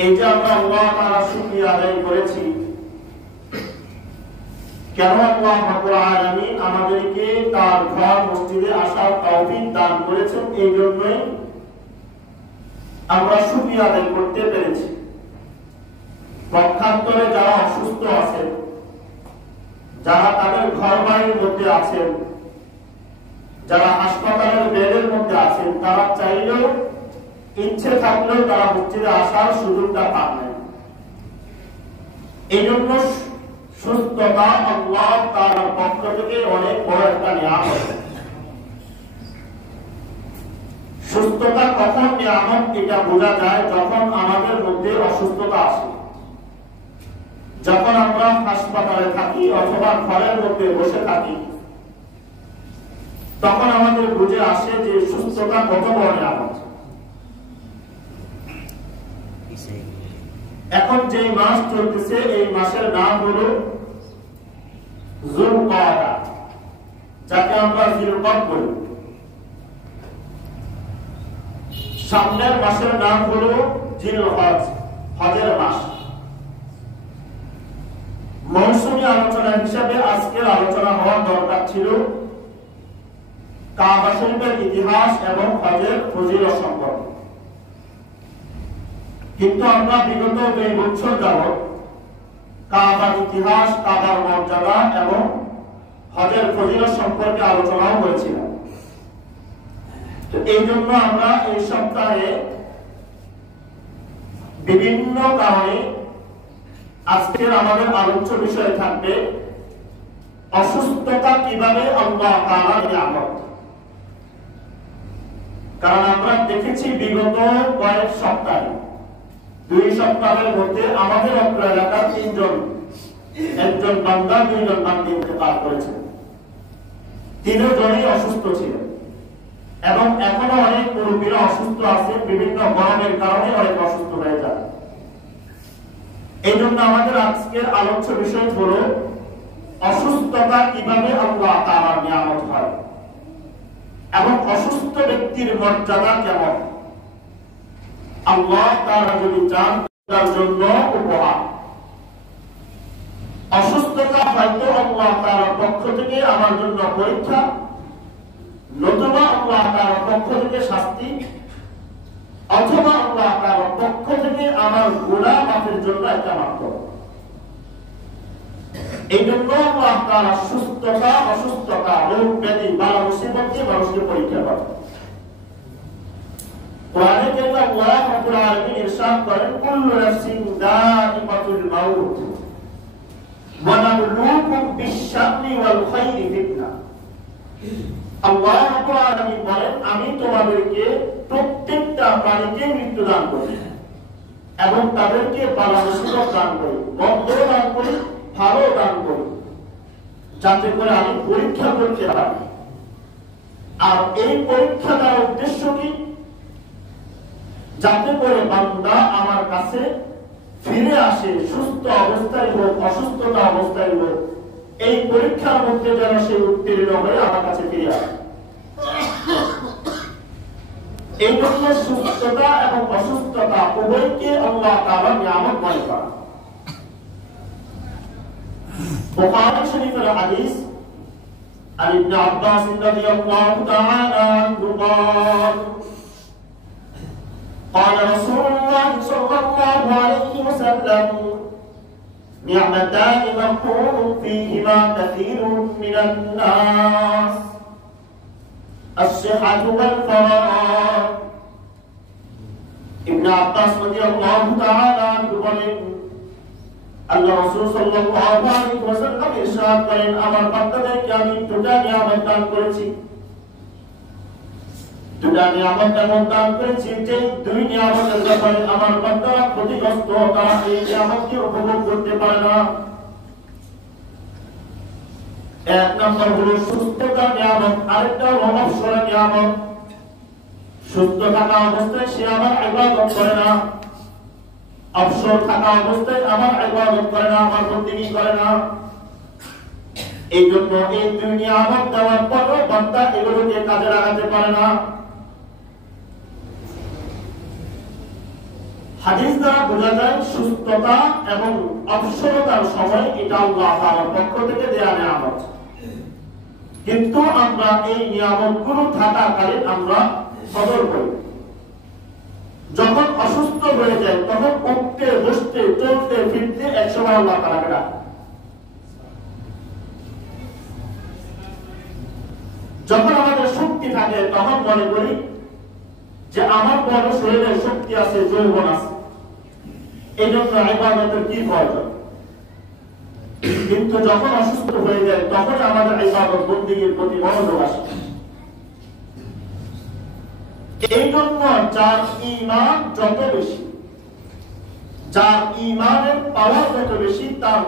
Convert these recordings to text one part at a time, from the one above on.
এই যে আমরা আল্লাহ তাআলার শুকরিয়া আদায় করেছি, কেন আল্লাহ রাব্বুল আলামিন আমাদেরকে তার ঘর মসজিদে আসার তৌফিক দান করেছেন, এই জন্যই আমরা শুকরিয়া আদায় করতে পেরেছি। পক্ষান্তরে যারা অসুস্থ আছেন, যারা তাদের ঘর বাড়ির মধ্যে আছেন, যারা হাসপাতালের বেডের মধ্যে আছেন, তারা চাইলেও ইচ্ছে থাকলেও তারা মসজিদে আসার সুযোগটা পান না। এই জন্য সুস্থতা আল্লাহ তাআলার পক্ষ থেকে অনেক বড় একটা নিয়ামত। সুস্থতা কখন নিয়ামত এটা বোঝা যায় যখন আমাদের মধ্যে অসুস্থতা আসে। যখন আমরা হাসপাতালে থাকি অথবা ঘরের মধ্যে বসে থাকি, তখন আমাদের বুঝে আসে যে সুস্থতা কত বড় নিয়ামত। এখন যে মাস চলতেছে, এই মাসের নাম হলো যুলকাদা, যাকে আমরা জিলকদ বলি। সামনের মাসের নাম হলো জিলহজ, হজের মাস। মৌসুমী আলোচনা হিসাবে আজকের আলোচনা হওয়ার দরকার ছিল কাবা শরীফের ইতিহাস এবং হজের ফজিলত সম্পর্কে, কিন্তু আমরা বিগত 2 বছর যাবত কাবার ইতিহাস, কাবার মর্যাদা এবং হজের ফজিলত সম্পর্কে আলোচনাও করেছিলাম। তো এই জন্য আমরা এই সপ্তাহে বিভিন্ন কারণে আজকের আমাদের আলোচ্য বিষয় থাকবে অসুস্থতা কিভাবে আল্লাহ তাআলার নিয়ামত। কারণ আমরা দেখেছি বিগত কয়েক সপ্তাহে, 2 সপ্তাহের মধ্যে আমাদের অত্র এলাকার 3 জন, একজন বান্দা 2 জন বান্দা ইন্তেকাল করেছে। 3 জনই অসুস্থ ছিলেন এবং এখনো অনেক মুরব্বীরা অসুস্থ আছে, বিভিন্ন গরমের কারণে অনেক অসুস্থ হয়ে যায়। এই জন্য আমাদের আজকের আলোচ্য বিষয় হলো অসুস্থতা কিভাবে আল্লাহ তাআলার নিয়ামত হয় এবং অসুস্থ ব্যক্তির মর্যাদা কেমন। আল্লাহ তাআলা যদি চান তার জন্য উপহার। অসুস্থতা হয়তো আল্লাহ তাআলার পক্ষ থেকে আমার জন্য পরীক্ষা, নতুবা আল্লাহ তাআলার পক্ষ থেকে শাস্তি, অথবা আল্লাহ তাআলার পক্ষ থেকে আমার গুনাহ মাফের জন্য একটা মাধ্যম। এই জন্য আল্লাহ তাআলা সুস্থতা, অসুস্থতা, রোগ ব্যাধি, বালা মুসিবত দিয়ে মানুষকে পরীক্ষা করেন। কোরআনে কারীমে আল্লাহ রাব্বুল আলামিন ইরশাদ করেন, কুল্লু নাফসিন যায়িকাতুল মাউত ওয়া নাবলুকুম বিশ-শাররি ওয়াল খায়রি ফিতনা। আল্লাহ রাব্বুল আলামিন বলেন, আমি তোমাদেরকে প্রত্যেকটা প্রাণীকে মৃত্যু দান করি এবং তাদেরকে বালা মুসিবত দান করি, মন্দ দান করি, ভালো দান করি, যাতে করে আমি পরীক্ষা করতে পারি। আর এই পরীক্ষা দেওয়ার উদ্দেশ্য কি? যাতে করে বান্দা আমার কাছে ফিরে আসে, সুস্থ অবস্থায় হোক, অসুস্থতা অবস্থায় হোক, এই পরীক্ষার মধ্যে যেন সে উত্তীর্ণ হয়ে আমার কাছে ফিরে আসে। এই জন্য সুস্থতা এবং অসুস্থতা উভয়কে আল্লাহ তাআলা নিয়ামত মনে করেন। বুখারী শরীফের হাদিস, عن ابن عباس رضي الله تعالى عنه قال رسول الله صلى الله عليه وسلم نعمتان مغبون فيهما كثير من الناس الصحة والفراغ। ابن عباس رضي الله تعالى عنه বলেন, আল্লাহ রাসূল সাল্লাল্লাহু আলাইহি ওয়াসাল্লাম ইরশাদ করেন, আমার বান্দাদেরকে আমি 2টা নিয়ামত দান করেছি। 2টা নিয়ামত দান করেছি, যে 2 নিয়ামতের ব্যাপারে আমার বান্দারা ক্ষতিগ্রস্ত, তারা এই নিয়ামতকে উপভোগ করতে পারে না। 1 নম্বর হলো সুস্থতা নিয়ামত, আরেকটা হলো অবসর নিয়ামত। সুস্থ থাকা অবস্থায় সে আমার ইবাদত করে না, অবসর থাকা অবস্থায় আমার ইবাদত করে না, আমার বন্দেগী করে না। এই জন্য এই 2 নিয়ামত দেওয়ার পরও বান্দা এগুলোকে কাজে লাগাতে পারে না। হাদিস দ্বারা বোঝা যায় সুস্থতা এবং অবসরতার সময় এটা আল্লাহ তাআলার পক্ষ থেকে দেয়া নিয়ামত। কিন্তু আমরা এই নিয়ামতগুলো থাকাকালীন আমরা কদর করি। যখন অসুস্থ হয়ে যায় তখন উঠতে বসতে চলতে ফিরতে একসময় আল্লাহ তাআলাকে ডাকে। যখন আমাদের শক্তি থাকে তখন মনে করি যে আমার বড় শরীরে শক্তি আছে, যৌবন আছে, এই জন্য ইবাদতের কি প্রয়োজন। কিন্তু যখন অসুস্থ হয়ে যায় তখন আমাদের ইবাদত বন্দেগীর প্রতি মনোযোগ আসে। এই জন্য যার ঈমান যত বেশি, যার ঈমানের পাওয়ার যত বেশি, তার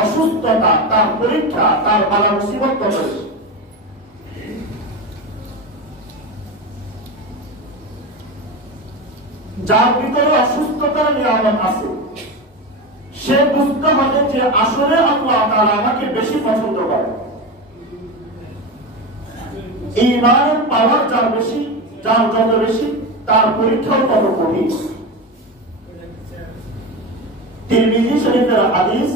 অসুস্থতা, তার পরীক্ষা, তার বালা মুসিবত তত বেশি। যার ভিতরে অসুস্থতার নিয়ামত আছে সে বুঝতে হবে যে আসলে আল্লাহ তাআলা আমাকে বেশি পছন্দ করে। ঈমানের পাওয়ার যার বেশি, যার যত বেশি, তার পরীক্ষাও তত কঠিন। তিরমিজি শরীফের হাদিস,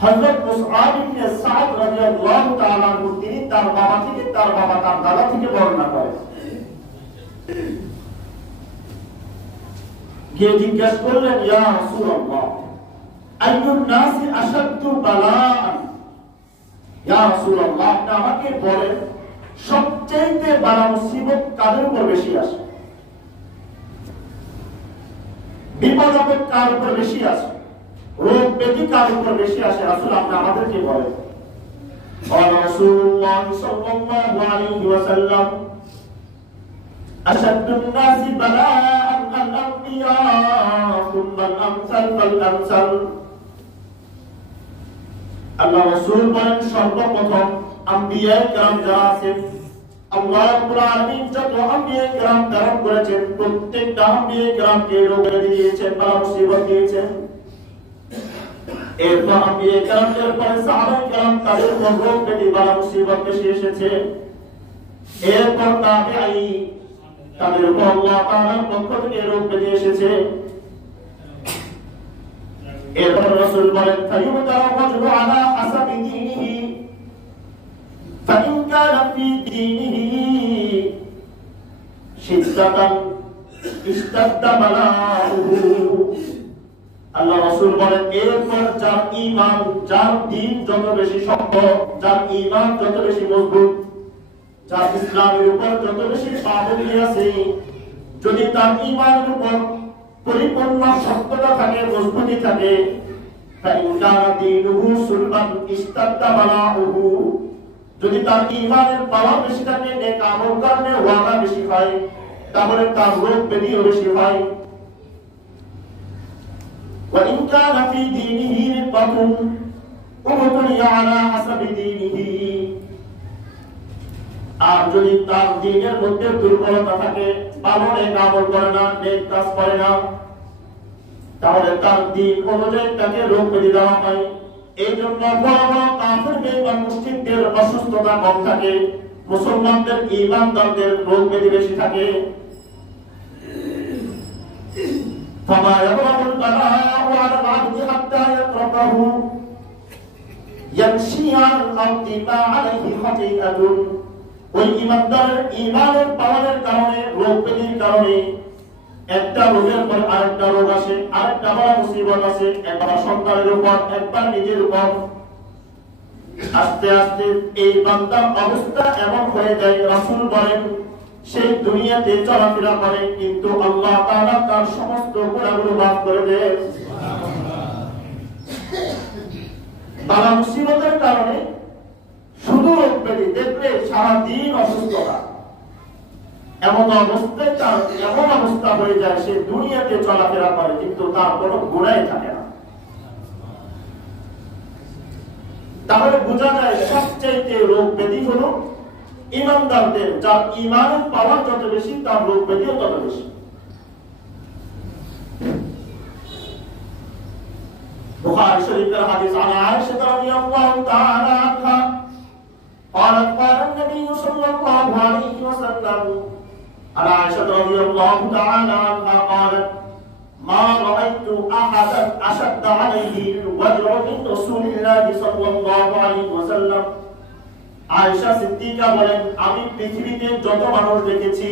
হযরত মুসআব ইবনে সাদ রাদিয়াল্লাহু তাআলা আনহু তিনি তার বাবা থেকে, তার বাবা তার দাদা থেকে বর্ণনা করেন। গিয়ে জিজ্ঞেস করলেন, ইয়া রাসূলুল্লাহ আইয়ুন নাসি আশাদ্দু বালাআন, ইয়া রাসূলুল্লাহ আপনি আমাকে বলেন সবচেয়ে বড় মুসিবত কাদের উপর বেশি আসে, বিপদ আপদ কার উপর বেশি আসে, রোগ ব্যাধি কার উপর বেশি আসে, রাসূল আপনি আমাদেরকে বলেন। قال رسول الله صلى الله عليه وسلم أشد الناس بلاء الأنبياء ثم الأمثل فالأمثل। আল্লাহ রাসূল বলেন সর্বপ্রথম আম্বিয়া কিরাম যারা আছেন, আল্লাহ রাব্বুল আলামিন যত আম্বিয়া কিরাম প্রেরণ করেছেন প্রত্যেকটা আম্বিয়া কিরামকে রোগ দিয়েছেন, বালা মুসিবত দিয়েছেন। এরপর আম্বিয়া কিরামদের পরে সাহাবায়ে কিরাম তাদের রোগ ব্যাধি বালা মুসিবত বেশি এসেছে। এরপর তাবেঈ তাদের উপর আল্লাহ তাআলার পক্ষ থেকে রোগ ব্যাধি এসেছে। এরপর রাসূল বলেন ফায়ুদা রাজুলু আলা হাসাবি দীনিহি ফাইন কানা ফি দীনিহি শিদ্দাতান ইস্তাদ্দা বালাউহু। আল্লাহ রাসূল বলেন এরপর যার ঈমান, যার দ্বীন যত বেশি শক্ত, যার ঈমান যত বেশি মজবুত, যার ইসলামের উপর যত বেশি পাবন্দি আছে, যদি তার ঈমানের উপর পরিপূর্ণ শক্ততা থাকে, মজবুতি থাকে, যদি তার ঈমানের পাওয়ার বেশি থাকে, নেক আমল করলে ওয়াদা বেশি হয়, তাহলে তার রোগ ব্যাধিও বেশি হয়। وإن كان في دينه رقة ابتلي على حسب دينه। আর যদি তার দ্বীনের মধ্যে দুর্বলতা থাকে, ভালো নেক আমল করে না, নেক কাজ করে না, তাহলে তার দ্বীন অনুযায়ী তাকে রোগ ব্যাধি দেওয়া হয়। এই জন্য বড় বড় কাফের বেঈমান মুশরিকদের অসুস্থতা কম থাকে, মুসলমানদের ঈমানদারদের রোগ ব্যাধি বেশি থাকে। فما يبلغ البلاء على العبد حتى يتركه يمشي على الأرض ما عليه خطيئة। ওই ঈমানদারের ঈমানের পাওয়ারের কারণে, রোগ ব্যাধির কারণে একটা রোগের পর আরেকটা রোগ আসে, আরেকটা বড় মুসিবত আসে, একবার সন্তানের উপর, একবার নিজের উপর। আস্তে আস্তে এই বান্দার অবস্থা এমন হয়ে যায়, রাসূল বলেন সেই দুনিয়াতে চলাফেরা করে কিন্তু আল্লাহ তাআলা তার সমস্ত গুনাহগুলো মাফ করে দেন। বালা মুসিবতের কারণে শুধু রোগ ব্যাধি দেখলে সারাদিন অসুস্থতা, এমন অবস্থা হয়ে যায় সে দুনিয়াতে চলাফেরা করে কিন্তু তার কোনো গুনাহ থাকে না। তাহলে বোঝা যায় সবচেয়ে রোগ ব্যাধি হলো ঈমানদারদের, যার ঈমানের পাওয়ার যত বেশি তার রোগ ব্যাধিও তত বেশি। বুখারী শরীফের হাদিস আন আয়েশা রাদিয়াল্লাহু তাআলা আনহা قالت قال النبي صلى الله عليه وسلم عن عائشة رضي الله تعالى عنها قالت ما رأيت أحدا أشد عليه الوجع من رسول الله صلى الله عليه وسلم আয়েশা সিদ্দিকা বলেন আমি পৃথিবীতে যত মানুষ দেখেছি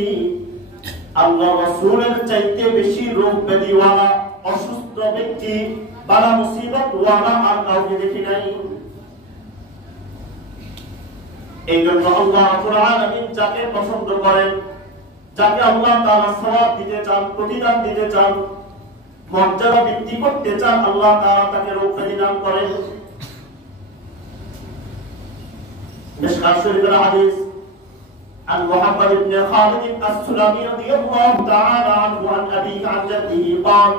আল্লাহ রাসূলের চাইতে বেশি রোগ ব্যাধিওয়ালা অসুস্থ ব্যক্তি বালা মুসিবত ওয়ালা আর কাউকে দেখি নাই। এই জন্য আল্লাহ রাব্বুল আলামিন যাকে পছন্দ করেন, যাকে আল্লাহ তাআলা সওয়াব দিতে চান, প্রতিদান দিতে চান, মর্যাদা বৃদ্ধি করতে চান, আল্লাহ তাআলা তাকে রোগ ব্যাধি দান করেন। মিশকাত শরীফের হাদিস عن محمد بن خالد السلمي رضي الله تعالى عنه عن أبيه عن جده قال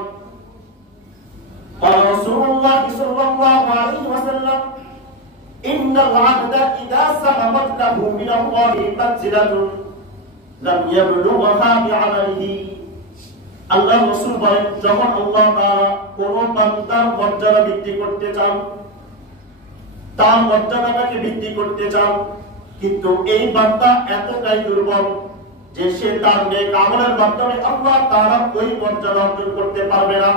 قال رسول الله صلى الله عليه وسلم إن العبد إذا سبقت له من الله منزلة لم يبلغها بعمله আল্লাহ রাসূল বলেন যখন আল্লাহ তাআলা কোন বান্দার মর্যাদা বৃদ্ধি করতে চান, তার মর্যাদাটাকে বৃদ্ধি করতে চান, কিন্তু এই বান্দা এতটাই দুর্বল যে সে তার নেক আমলের মাধ্যমে আল্লাহ তাআলা ওই মর্যাদা অর্জন করতে পারবে না,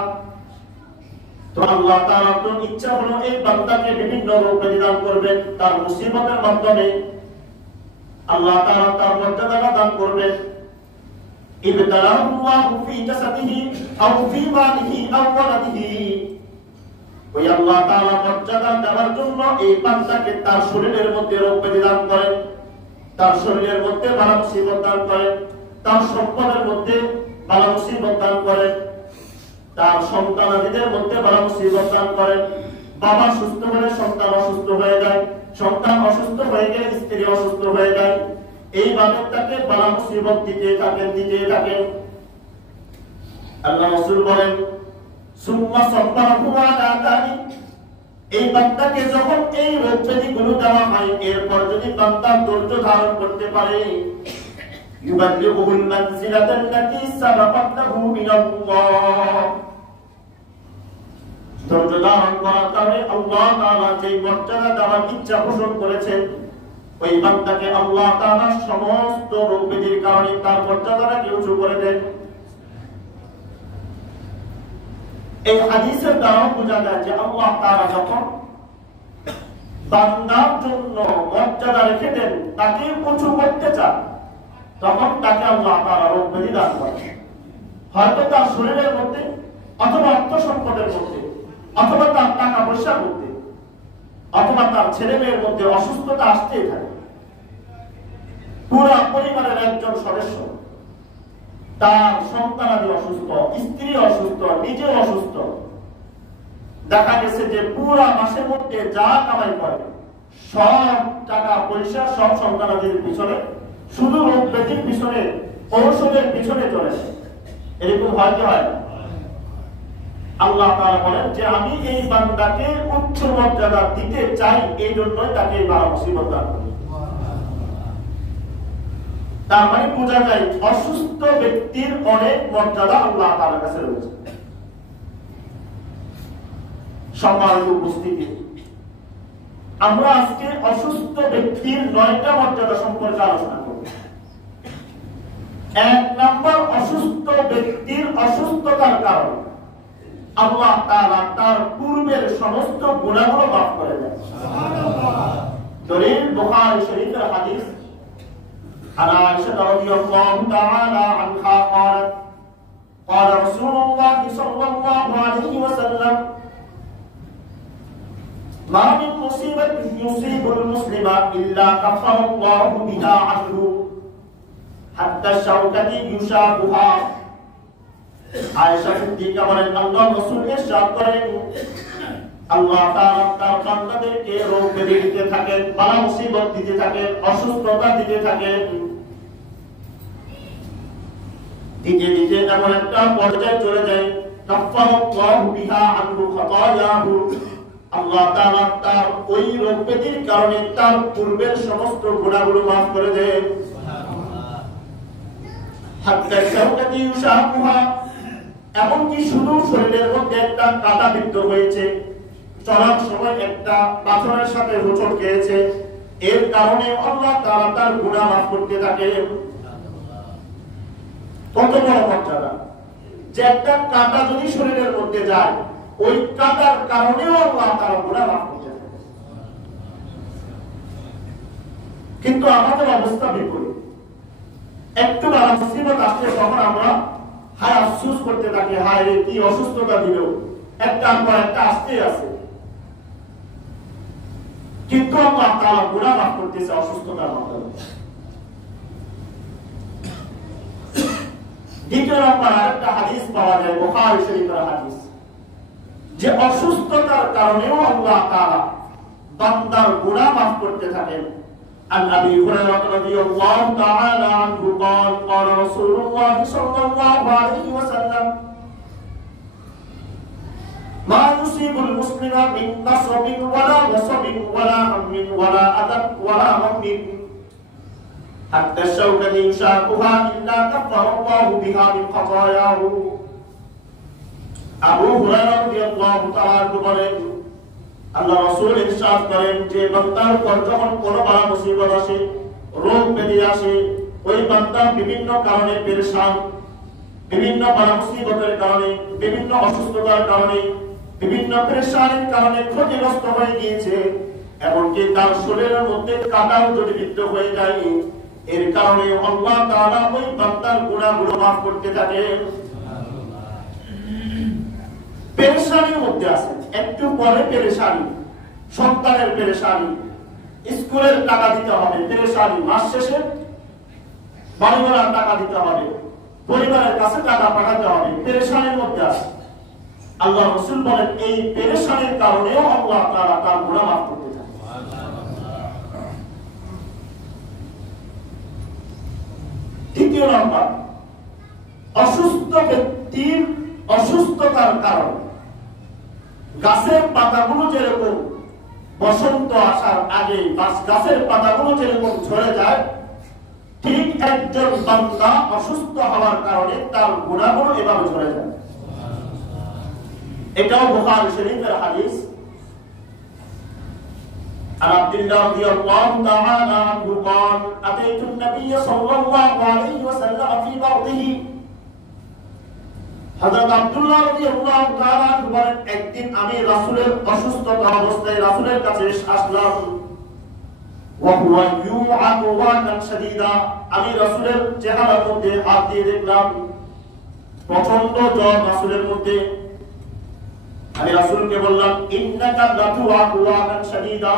তো আল্লাহ তাআলা তো ইচ্ছা হলো এই বান্দাকে বিভিন্ন রোগ ব্যাধি দান করবেন, তার মুসিবতের মাধ্যমে আল্লাহ তাআলা তার মর্যাদাটা দান করবেন। ইবতালাহু ফি জাসাদিহি আও ফি মালিহি আও ওয়ালাদিহি, ওই আল্লাহ তাআলা মর্যাদা দেওয়ার জন্য এই বান্দাকে তার শরীরের মধ্যে রোগ ব্যাধি দান করেন, তার শরীরের মধ্যে বালা মুসিবত দান করেন, তার সম্পদের মধ্যে বালা মুসিবত দান করেন, তার সন্তানাদিদের মধ্যে বালা মুসিবত দান করেন। বাবা সুস্থ হলে সন্তান অসুস্থ হয়ে যায়, সন্তান অসুস্থ হয়ে গেলে স্ত্রী অসুস্থ হয়ে যায়, এইভাবে তাকে বালা মুসিবত দিতে থাকেন। আল্লাহ রাসূল বলেন সুম্মা সাব্বাহু আলা যালিক, এই বান্দাকে যখন এই রোগ ব্যাধিগুলো দেওয়া হয় এরপর যদি বান্দা ধৈর্য ধারণ করতে পারে ইউবাল্লিগুল মানজিলাতাল্লাতী সাবাকাত লাহু মিনাল্লাহ, ধৈর্য ধারণ করার কারণে আল্লাহ তাআলা যে মর্যাদা দেওয়ার ইচ্ছা পোষণ করেছেন ওই বান্দাকে আল্লাহ তাআলা সমস্ত রোগ ব্যাধির কারণে তার মর্যাদাটাকে উঁচু করে দেন। এই হাদিসের দ্বারা বোঝা যায় যে আল্লাহ তাআলা যখন বান্দার জন্য মর্যাদা রেখে দেন, তাকে উঁচু করতে চান, তখন তাকে আল্লাহ তাআলা রোগ ব্যাধি দান করেন। হয়তো তার শরীরের মধ্যে অথবা অর্থ সম্পদের মধ্যে অথবা তার টাকা পয়সার মধ্যে অথবা তার ছেলে মেয়ের মধ্যে অসুস্থতা আসতেই থাকে। পুরো পরিবারের একজন সদস্য, তার সন্তানাদি অসুস্থ, স্ত্রী অসুস্থ, নিজে অসুস্থ, দেখা গেছে যে পুরা মাসের মধ্যে যা কামাই করে সব টাকা পয়সা সব সন্তানাদির পিছনে, শুধু রোগ ব্যাধির পিছনে, ঔষধের পিছনে চলেছে। এরকম হয় কি হয়? আল্লাহ তাআলা বলেন যে আমি এই বান্দাকে উচ্চ মর্যাদা দিতে চাই, এই জন্যই তাকে এই বালা মুসিবত দান করি। তার মানে বোঝা যায় অসুস্থ ব্যক্তির অনেক মর্যাদা আল্লাহ তাআলার কাছে রয়েছে। সম্মানিত উপস্থিতি, আমরা আজকে অসুস্থ ব্যক্তির 9টা মর্যাদা সম্পর্কে আলোচনা করব। 1 নম্বর, অসুস্থ ব্যক্তির অসুস্থতার কারণে আল্লাহ তাআলা তার পূর্বের সমস্ত গুনাহগুলো মাফ করে দেন। সুবহানাল্লাহ। দলিল বুখারী শরীফের হাদিস عن عائشة رضي الله تعالى عنها قالت قال رسول الله صلى الله عليه وسلم ما من مصيبة يصيب المسلم إلا كفر الله بها عنه حتى الشوكة يشاكها। আয়েশা সিদ্দিকা বলেন আল্লাহর রাসূল ইরশাদ করেন আল্লাহ তাআলা তার বান্দাদেরকে রোগ ব্যাধি দিতে থাকেন, বালা মুসিবত দিতে থাকেন, অসুস্থতা দিতে থাকেন, দিতে এমন একটা পর্যায়ে চলে যায় কাফফারাল্লাহু বিহা আনহু খাতায়াহু, আল্লাহ তাআলা তার ওই রোগ ব্যাধির কারণে তার পূর্বের সমস্ত গুনাহগুলো মাফ করে দেন। সুবহানাল্লাহ। হাত্তা শাওকাতি ইউশাকুহা, এমনকি শুধু শরীরের মধ্যে একটা কাঁটা বিদ্ধ হয়েছে, চলার সময় একটা পাথরের সাথে হোঁচট খেয়েছে, এর কারণে আল্লাহ তাআলা তার গুনাহ মাফ করতে থাকেন। কত বড় মর্যাদা যে একটা কাঁটা যদি শরীরের মধ্যে যায় ওই কাঁটার কারণেও আল্লাহ তাআলা গুনাহ মাফ করতে চান। কিন্তু আমাদের অবস্থা বিপরীত। একটু বালা মুসিবত আসলে তখন আমরা হায় আফসোস করতে থাকি, হায় রে কি অসুস্থতা দিল, একটার পর একটা আসতেই আছে। কিন্তু আল্লাহ তাআলা গুনাহ মাফ করতেছে অসুস্থতার মাধ্যমে। দ্বিতীয় নম্বর আরেকটা হাদিস পাওয়া যায় বুখারী শরীফের হাদিস, যে অসুস্থতার কারণেও আল্লাহ তাআলা বান্দার গুনাহ মাফ করতে থাকেন। عن أبي هريرة رضي الله تعالى عنه قال قال رسول الله صلى الله عليه وسلم ما يصيب المسلم من نصب ولا وصب ولا هم ولا أذى ولا غم حتى الشوكة يشاكها إلا كفر الله بها من خطاياه. আবু হুরায়রা রাদিয়াল্লাহু তাআলা বলেন, আল্লাহ রাসূল ইরশাদ করেন যে বান্দার উপর যখন কোনো বালা মুসিবত আসে, রোগ ব্যাধি আসে, ওই বান্দা বিভিন্ন কারণে পেরেশান, বিভিন্ন বালা মুসিবতের কারণে, বিভিন্ন অসুস্থতার কারণে, বিভিন্ন পেরেশানির কারণে ক্ষতিগ্রস্ত হয়ে গিয়েছে, এমনকি তার শরীরের মধ্যে কাঁটাও যদি বিদ্ধ হয়ে যায়, এর কারণে আল্লাহ তাআলা ওই বান্দার গুনাহগুলো মাফ করতে থাকেন। পেরেশানির মধ্যে আছে, একটু পরে পেরেশানি, সন্তানের পেরেশানি, স্কুলের টাকা দিতে হবে পেরেশানি, মাস শেষে বাড়ি ভাড়ার টাকা দিতে হবে, পরিবারের কাছে টাকা পাঠাতে হবে, পেরেশানির মধ্যে আছে। আল্লাহ রাসূল বলেন এই পেরেশানির কারণেও আল্লাহ তাআলা তার গুনাহ মাফ করতে থাকেন। তৃতীয় নম্বর, অসুস্থ ব্যক্তির অসুস্থতার কারণে গাছের পাতাগুলো যেরকম বসন্ত আসার আগে গাছের পাতাগুলো যেরকম ঝরে যায়, ঠিক একজন বান্দা অসুস্থ হওয়ার কারণে তার গুনাহগুলো এভাবে ঝরে যায়। এটাও বুখারী শরীফের হাদিস। عن عبد الله رضي الله تعالى عنه قال أتيت النبي صلى الله عليه وسلم في مرضه. হযরত আব্দুল্লাহ রাদিয়াল্লাহু তাআলা বলেন একদিন আমি রাসূলের অসুস্থতা অবস্থায় রাসূলের কাছে আসলাম। ওয়া হুয়া ইউআদু ওয়াদান শাদীদা, আমি রাসূলের চেহারার মধ্যে হাত দিয়ে দেখলাম প্রচন্ড জ্বর রাসূলের মধ্যে। আমি রাসূলকে বললাম ইন্নাকা লাতুআদু ওয়াদান শাদীদা,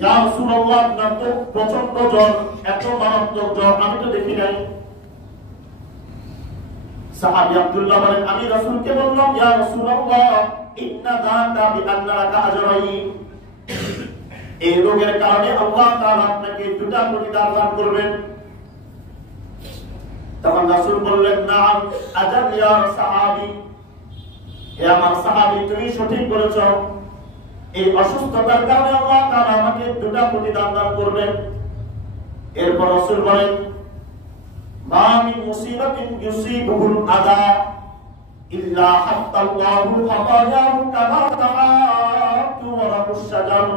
ইয়া রাসূলুল্লাহ আপনার তো প্রচন্ড জ্বর, এত মারাত্মক জ্বর আমি তো দেখি নাই। সাহাবী আব্দুল্লাহ বলেন আমি রাসূলকে বললাম ইয়া রাসূলুল্লাহ ইন্না যাকা বিআন্না লাকা আজরাইন, এই রোগের কারণে আল্লাহ তাআলা আপনাকে দুটো প্রতিদান দান করবেন। তখন রাসূল বললেন নাম আজাব ইয়া সাহাবী, হে আমার সাহাবী তুমি সঠিক বলেছো, এই অসুস্থতার কারণে আল্লাহ তাআলা আমাকে দুটো প্রতিদান দান করবেন। এরপর রাসূল বলেন মা মিন মুসিবাতিন ইউসিবুহুল আদা ইল্লা হাত্তাল্লাহু খাতায়াহু কামা তাহাতু ওয়ালাকুশ শাজার।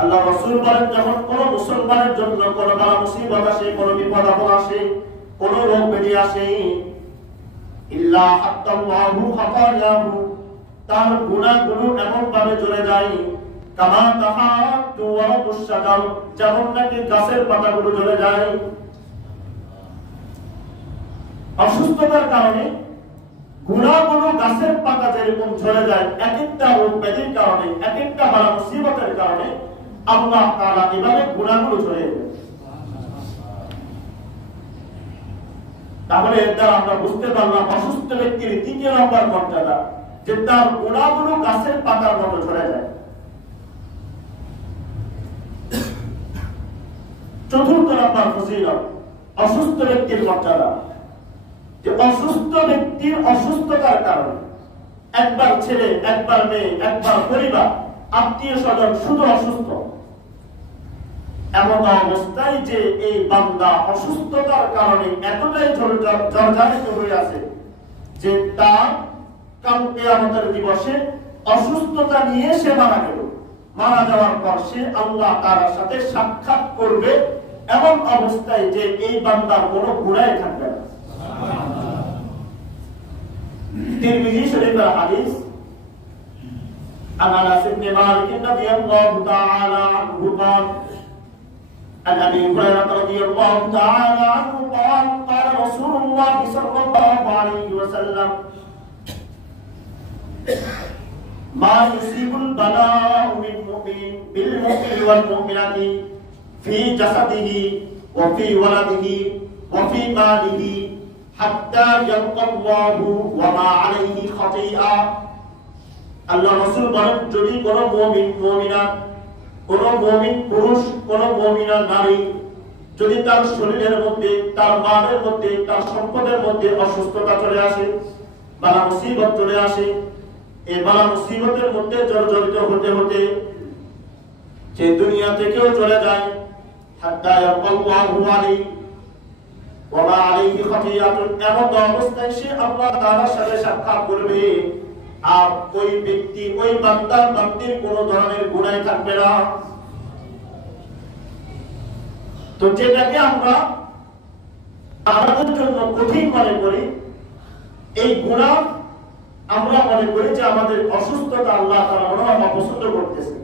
আল্লাহ রাসূল বলেন যখন কোন মুসলমানের জন্য কোন বালা মুসিবত আসে, কোন বিপদ আপদ আসে, কোন রোগ ব্যাধি আসে, ইল্লা হাত্তাল্লাহু খাতায়াহু, তার গুনাহগুলো এমন ভাবে জ্বলে যায় কামা তাহাতু ওয়ালাকুশ শাজার, যেমন নাকি গাছের পাতাগুলো জ্বলে যায়। অসুস্থতার কারণে গুনাহগুলো গাছের পাতা যেরকম ঝরে যায়, এক একটা রোগ ব্যাধির কারণে, এক একটা বালা মুসিবতের কারণে আল্লাহ তাআলা এভাবে গুনাহগুলো ঝরে যায়। তাহলে এটা আমরা বুঝতে পারলাম অসুস্থ ব্যক্তির তৃতীয় নম্বর মর্যাদা, যে তার গুনাহগুলো গাছের পাতার মতো ঝরে যায়। চতুর্থ নম্বর ফজিলত, অসুস্থ ব্যক্তির মর্যাদা, যে অসুস্থ ব্যক্তির অসুস্থতার কারণে একবার ছেলে, একবার মেয়ে, একবার পরিবার, আত্মীয় স্বজন শুধু অসুস্থ, এমন অবস্থায় যে এই বান্দা অসুস্থতার কারণে এতটাই জর্জরিত হয়ে আছে যে তার কাল কিয়ামতের দিবসে অসুস্থতা নিয়ে সে মারা গেল, মারা যাওয়ার পর সে আল্লাহ তাআলার সাথে সাক্ষাৎ করবে এমন অবস্থায় যে এই বান্দার কোনো গুনাহ থাকবে না। তিরমিজি শরীফের হাদিস عن انس بن مالك رضي الله تعالى عنه قال عن ابي هريره رضي الله تعالى عنه قال قال رسول الله صلى الله عليه وسلم ما يصيب البلاء من مؤمن بالمؤمن والمؤمنة في جسده وفي ولده وفي ماله حتى يلقى الله وما عليه خطيئة আল্লাহ রাসূল বলেন যদি কোন মুমিন মুমিনা কোন মুমিন পুরুষ কোন মুমিনা নারী যদি তার শরীরের মধ্যে তার মালের মধ্যে তার সম্পদের মধ্যে অসুস্থতা চলে আসে বালা মুসিবত চলে আসে এই বালা মুসিবতের মধ্যে জর্জরিত হতে হতে যে দুনিয়া থেকেও চলে যায় হাত্তা ইয়াল্লাহু আলাইহি ওয়া মা আলাইহি খাতিয়াতুন এমন অবস্থায় সে আল্লাহ তাআলার সাথে সাক্ষাৎ করবে আর ওই ব্যক্তি ওই বান্দা বান্দির কোন ধরনের গুনাহ থাকবে না তো যেটাকে আমরা আমাদের জন্য কঠিন মনে করি এই গুনাহ আমরা মনে করি যে আমাদের অসুস্থতা আল্লাহ তাআলা মনে অপছন্দ করতেছে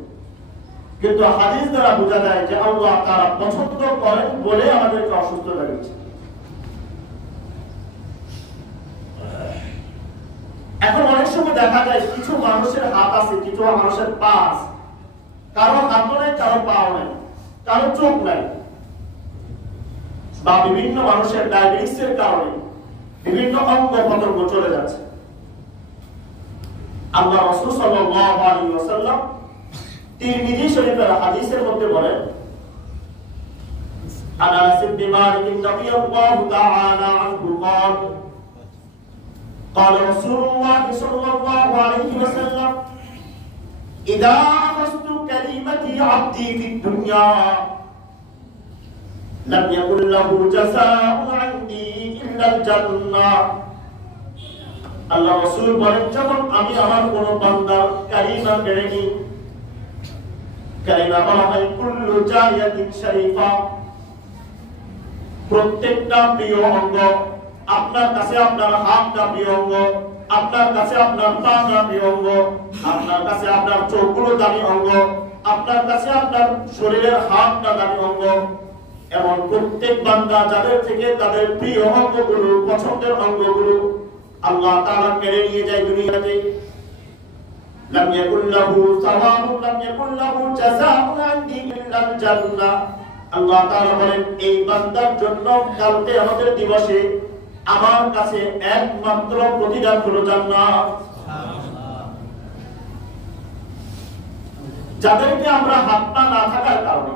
কিন্তু হাদিস দ্বারা বোঝা যায় যে আল্লাহ তাআলা পছন্দ করেন বলে আমাদেরকে অসুস্থতা দিচ্ছে এখন অনেক সময় দেখা যায় কিছু মানুষের হাত আছে কিছু মানুষের পা আছে কারো হাত নাই কারো পাও নাই কারো চোখ নাই বা বিভিন্ন মানুষের ডায়াবেটিসের কারণে বিভিন্ন অঙ্গ প্রত্যঙ্গ চলে যাচ্ছে আল্লাহ রাসূল সাল্লাল্লাহু আলাইহি ওয়াসাল্লাম তিরমিজি শরীফের হাদিসের মধ্যে বলেন আনাস ইবনে মালিক রাদিয়াল্লাহু তাআলা আনহু قال قال رسول الله صلى الله عليه وسلم إذا أخذت كلمتي عبدي في الدنيا لم يكن له جزاء عندي إلا الجنة আল্লাহ রাসূল বলেন যখন আমি আমার কোন বান্দার কালিমা কেড়ে নিই কালিমা বলা হয় কুল্লু জারিয়াতিন শরীফা প্রত্যেকটা প্রিয় অঙ্গ আপনার কাছে আপনার হাতটা প্রিয় অঙ্গ আপনার কাছে আপনার পাটা প্রিয় অঙ্গ আপনার কাছে আপনার চোখগুলো দামি অঙ্গ আপনার কাছে আপনার শরীরের হাতটা দামি অঙ্গ এমন প্রত্যেক বান্দা যাদের থেকে তাদের প্রিয় অঙ্গগুলো পছন্দের অঙ্গগুলো আল্লাহ তাআলা কেড়ে নিয়ে যায় দুনিয়াতে লাম ইয়াকুল লাহু সাওয়াবুন লাম ইয়াকুল লাহু জাযাউন ইনদি ইল্লাল জান্নাহ আল্লাহ তাআলা বলেন এই বান্দার জন্য কাল কিয়ামতের দিবসে আমার কাছে একমাত্র প্রতিদান হলো জান্নাত যাদেরকে আমরা হাত পা না থাকার কারণে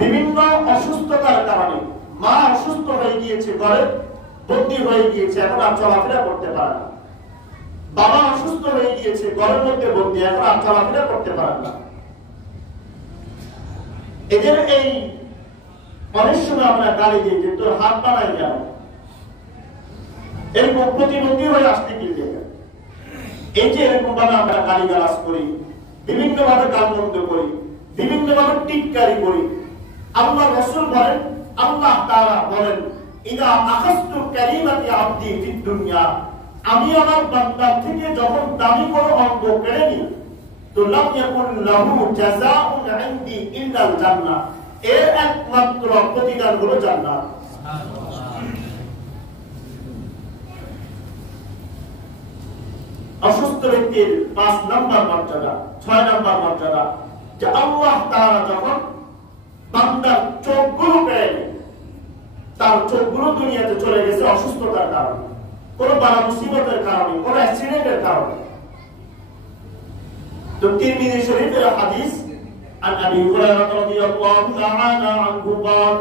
বিভিন্ন অসুস্থতার কারণে মা অসুস্থ হয়ে গিয়েছে ঘরে বন্দী হয়ে গিয়েছে এখন আর চলাফেরা করতে পারে না বাবা অসুস্থ হয়ে গিয়েছে ঘরের মধ্যে বন্দী এখন আর চলাফেরা করতে পারে না এদের এই অনেক সময় আমরা গালি দিই যে তোর হাত পা নাই কেন এরকম প্রতিবন্ধী হয়ে আসতে গিয়ে এই যে এরকম ভাবে আমরা গালিগালাজ করি বিভিন্ন ভাবে গালমন্দ করি বিভিন্ন ভাবে টিটকারি করি আল্লাহ রাসূল বলেন আল্লাহ তাআলা বলেন ইদা আখাযতু কালিমাতি আবদি ফিদ দুনিয়া আমি আমার বান্দার থেকে যখন দামি কোনো অঙ্গ কেড়ে নিই তো লাম ইয়াকুন লাহু জাযাউন ইনদি ইল্লাল জান্নাহ এর একমাত্র প্রতিদান হলো জান্নাত অসুস্থ ব্যক্তির 5 নম্বর মর্যাদা 6 নম্বর মর্যাদা যে আল্লাহ তাআলা যখন বান্দার চোখগুলো কেড়ে নেয় তার চোখগুলো দুনিয়াতে চলে গেছে অসুস্থতার কারণে কোন বালা মুসিবতের কারণে কোন অ্যাক্সিডেন্টের কারণে তো তিরমিজি শরীফের হাদিস عن أبي هريرة رضي الله تعالى عنه قال